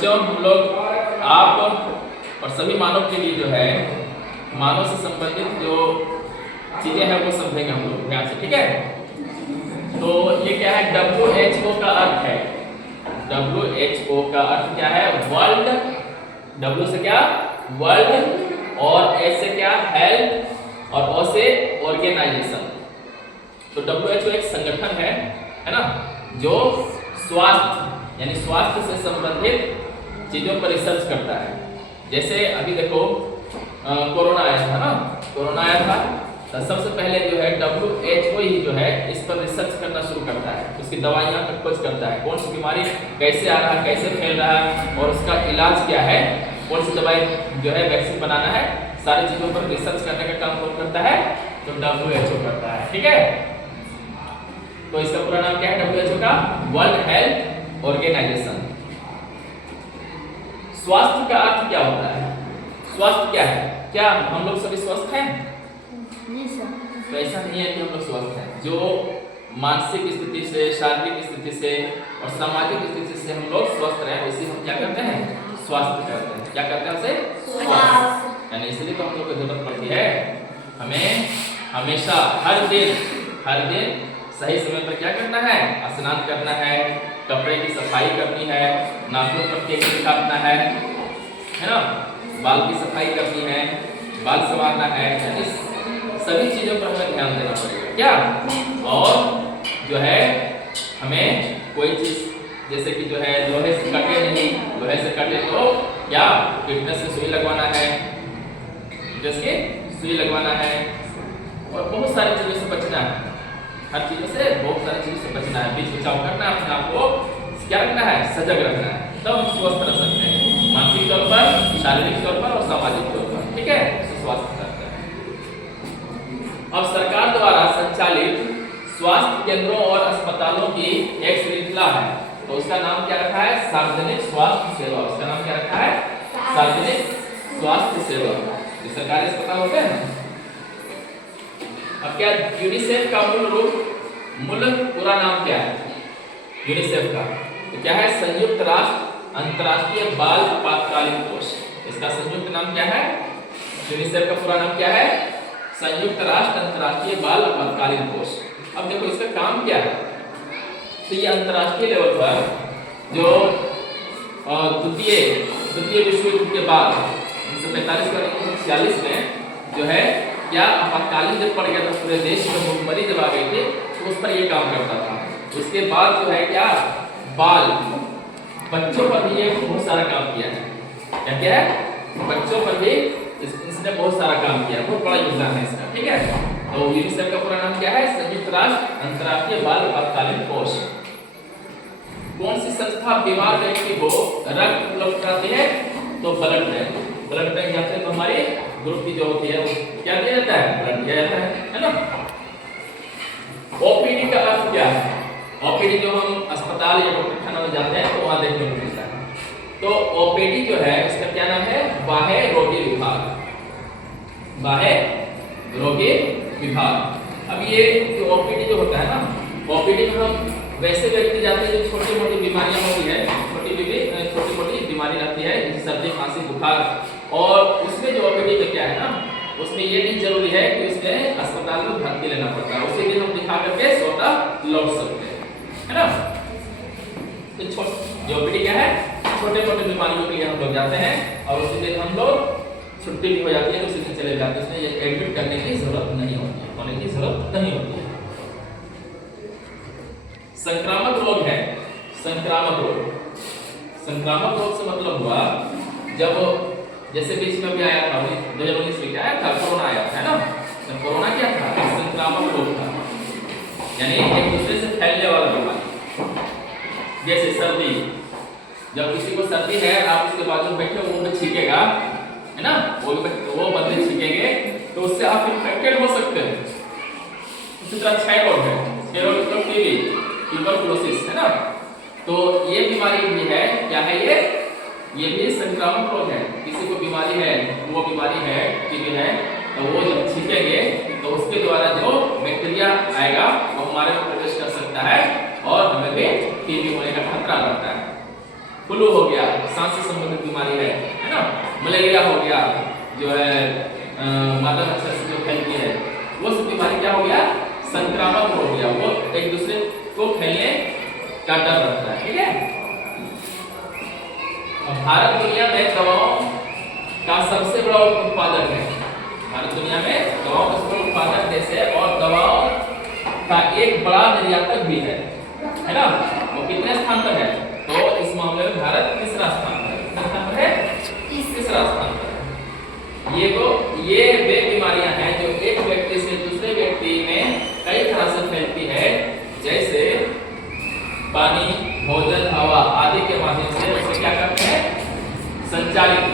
बच्चों हम लोग आप और सभी मानव के लिए जो है मानव से संबंधित जो चीजें हैं वो समझेंगे हम लोग ध्यान से, ठीक है। तो ये क्या है, WHO का अर्थ है, WHO का अर्थ क्या है, वर्ल्ड। W से क्या, वर्ल्ड, और S से क्या, हेल्थ, और O से ऑर्गेनाइजेशन। तो WHO एक संगठन है ना, जो स्वास्थ्य यानी स्वास्थ्य से संबंधित चीजों पर रिसर्च करता है। जैसे अभी देखो कोरोना आया था ना, कोरोना आया था तो सबसे पहले जो है WHO ही जो है इस पर रिसर्च करना शुरू करता है, उसकी दवाइयां का खोज करता है, कौन सी बीमारी कैसे आ रहा है, कैसे फैल रहा है और उसका इलाज क्या है, कौन सी दवाई जो है वैक्सीन बनाना है, सारी चीजों पर रिसर्च करने का काम कौन करता है, तो WHO करता है, ठीक है। तो इसका पूरा नाम क्या है WHO का, वर्ल्ड हेल्थ ऑर्गेनाइजेशन। स्वास्थ्य का अर्थ क्या होता है, स्वास्थ्य क्या है, क्या हम लोग सभी स्वस्थ हैं? तो ऐसा नहीं है कि हम लोग स्वस्थ हैं, जो मानसिक स्थिति से, शारीरिक स्थिति से और सामाजिक स्थिति से हम लोग स्वस्थ रहे, उसी हम क्या करते हैं, स्वास्थ्य करते हैं। क्या करते हैं उसे, स्वास्थ्य। यानी इसलिए तो हम लोग को जरूरत पड़ती है हमें हमेशा हर दिन सही समय पर क्या करना है, स्नान करना है, कपड़े की सफाई करनी है, नाखून पर तेल काटना है ना, बाल की सफाई करनी है, बाल संवारना है, यानी सभी चीजों पर हमें ध्यान देना पड़ेगा क्या। और जो है हमें कोई चीज जैसे कि जो है लोहे से कटे नहीं, लोहे से कटे तो क्या फिटनेस की सुई लगवाना है, फिटनेस की सुई लगवाना है, और बहुत सारी चीजों से बचना है, हर चीजों से बहुत सारी चीजों से बचना है, बीच बचाव करना है, अपने आप को क्या रखना है, सजग रखना है, तब हम स्वस्थ रह सकते हैं, मानसिक तौर पर, शारीरिक तौर पर और सामाजिक तौर पर, ठीक है, स्वास्थ्य करते हैं। अब सरकार द्वारा संचालित स्वास्थ्य केंद्रों और अस्पतालों की एक श्रृंखला है, तो उसका नाम क्या रखा है, सार्वजनिक स्वास्थ्य सेवा। उसका नाम क्या रखा है, सार्वजनिक स्वास्थ्य सेवा। ये सरकारी अस्पताल होते हैं। अब क्या यूनिसेफ का मूल पूरा नाम क्या है, यूनिसेफ का तो क्या है, संयुक्त राष्ट्र अंतर्राष्ट्रीय बाल आपातकालीन कोष। इसका संयुक्त नाम क्या है, यूनिसेफ का पूरा नाम क्या है, संयुक्त राष्ट्र अंतर्राष्ट्रीय बाल आपातकालीन कोष। अब देखो इसका काम क्या है, तो ये अंतर्राष्ट्रीय लेवल पर जो द्वितीय विश्व युद्ध के बाद 1945 और 1946 में जो है क्या आपातकालीन जब पड़ गया था, पूरे देश में भूखमरी जब आ गई थी, तो उस पर ये काम करता था। उसके बाद जो है क्या बच्चों पर भी ये बहुत सारा काम किया है, क्या है, बच्चों पर भी इसने बहुत सारा काम किया, बहुत बड़ा योगदान है इसका, ठीक है। तो यूनिसेफ का पूरा नाम क्या है, संयुक्त राष्ट्र अंतर्राष्ट्रीय बाल आपातकालीन कोष। कौन सी संस्था बीमार व्यक्ति को रक्त उपलब्ध कराती है, तो ब्लड बैंक या फिर हमारी ग्रुप की जो होती है वो क्या दिया जाता है, ब्लड दिया जाता है ना। ओपीडी का अर्थ क्या है, ओपीडी जो हम अस्पताल या डॉक्टर खाना में जाते हैं तो वहां देखने को मिलता है। तो ओपीडी जो है इसका क्या नाम है, बाह्य रोगी विभाग, बाह्य रोगी विभाग। अब ये जो ओपीडी जो होता है ना, ओपीडी में हम वैसे व्यक्ति जाते हैं जो छोटी मोटी बीमारियां होती है, छोटी मोटी बीमारी रहती है जैसे सर्दी खांसी बुखार, और उसमें जो ओपीडी में क्या है ना, उसमें ये नहीं जरूरी है कि उसमें अस्पताल में भर्ती लेना पड़ता है, उसी दिन हम दिखा करके स्वतः लौट सकते हैं, है ना। तो जो ओपीडी क्या है, छोटे मोटे बीमारियों के लिए हम लोग जाते हैं और उसी दिन हम लोग छुट्टी भी हो जाती है, उसी दिन चले जाते हैं, उसमें एडमिट करने की जरूरत नहीं होती है, होने की जरूरत नहीं होती है। संक्रामक रोग है, संक्रामक रोग से मतलब हुआ जब जैसे बीच में भी आया था 2019 में क्या आया था, कोरोना आया था, है ना। तो कोरोना क्या था, संक्रामक रोग था, यानी एक दूसरे से फैलने वाला बीमारी। जैसे सर्दी, जब किसी को सर्दी है आप उसके बाजू में बैठे वो भी छींकेगा, है ना, वो बंदे छींकेंगे तो उससे आप इन्फेक्टेड हो सकते हैं। इसी तरह थायराइड है, थायराइड मतलब टीबी, ट्यूबरकुलोसिस, है ना। तो ये बीमारी भी है, क्या है ये भी संक्रामक रोग है। किसी को बीमारी है, वो बीमारी है, टीबी है, तो वो जब छींकेंगे तो उसके द्वारा जो बैक्टीरिया आएगा वो हमारे में प्रवेश कर सकता है और हमें भी टीबी होने का खतरा रहता है। फ्लू हो गया, सांस से संबंधित बीमारी है ना, मलेरिया हो गया जो है मादा मच्छर से जो फैलती है, वो सब बीमारी क्या हो गया, संक्रामक हो गया, वो एक दूसरे को फैलने का डर रहता है। ठीक है, भारत दुनिया में दवाओं का सबसे बड़ा उत्पादक है। भारत दुनिया में दवाओं का सबसे बड़ा उत्पादक देश है और दवाओं का एक बड़ा निर्यातक भी है ना। वो कितने स्थान पर है, तो इस मामले में भारत तीसरा स्थान पर है। कितना स्थान पर है, तीसरा स्थान पर है। ये वे बीमारियां हैं जो एक व्यक्ति से दूसरे व्यक्ति में कई तरह से फैलती है, जैसे पानी, भोजन, हवा आदि के माध्यम से उसे क्या करते हैं, संचारित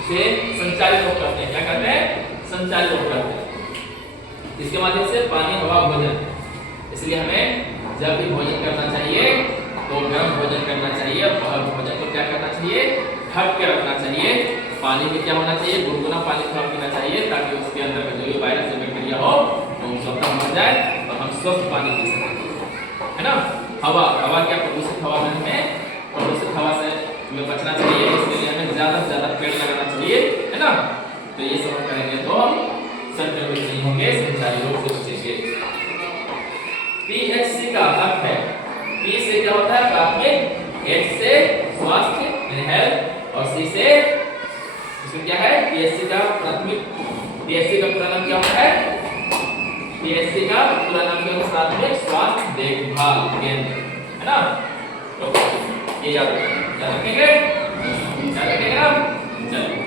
उसे संचारित रोग करते हैं। क्या करते हैं, संचारित रोग करते हैं, इसके माध्यम से पानी, हवा, भोजन। इसलिए हमें जब भी भोजन करना चाहिए तो गर्म भोजन करना चाहिए और भोजन को क्या करना चाहिए, ढक के रखना चाहिए। पानी में क्या होना चाहिए, गुनगुना पानी थोड़ा पीना चाहिए ताकि उसके अंदर का जो भी वायरस या बैक्टीरिया हो वो सब मर जाए और हम स्वस्थ पानी पी सकें, है ना। हवा क्या, प्रदूषित हवा में हमें प्रदूषित हवा से हमें बचना चाहिए, इसलिए हमें ज्यादा से ज्यादा पेड़ लगाना चाहिए, है ना। तो ये सब करेंगे तो हम संक्रमित नहीं होंगे, संचारी रोग से बचेंगे। पीएचसी का अर्थ है, पी से क्या होता है, प्राथमिक, एच से स्वास्थ्य यानी हेल्थ और सी से इसमें क्या है, पीएचसी का प्राथमिक, पीएचसी का पूरा नाम क्या होता है, पीएचसी का पूरा नाम क्या होता है, प्राथमिक स्वास्थ्य देखभाल केंद्र, है ना। तो ये याद रखेंगे ना, चलो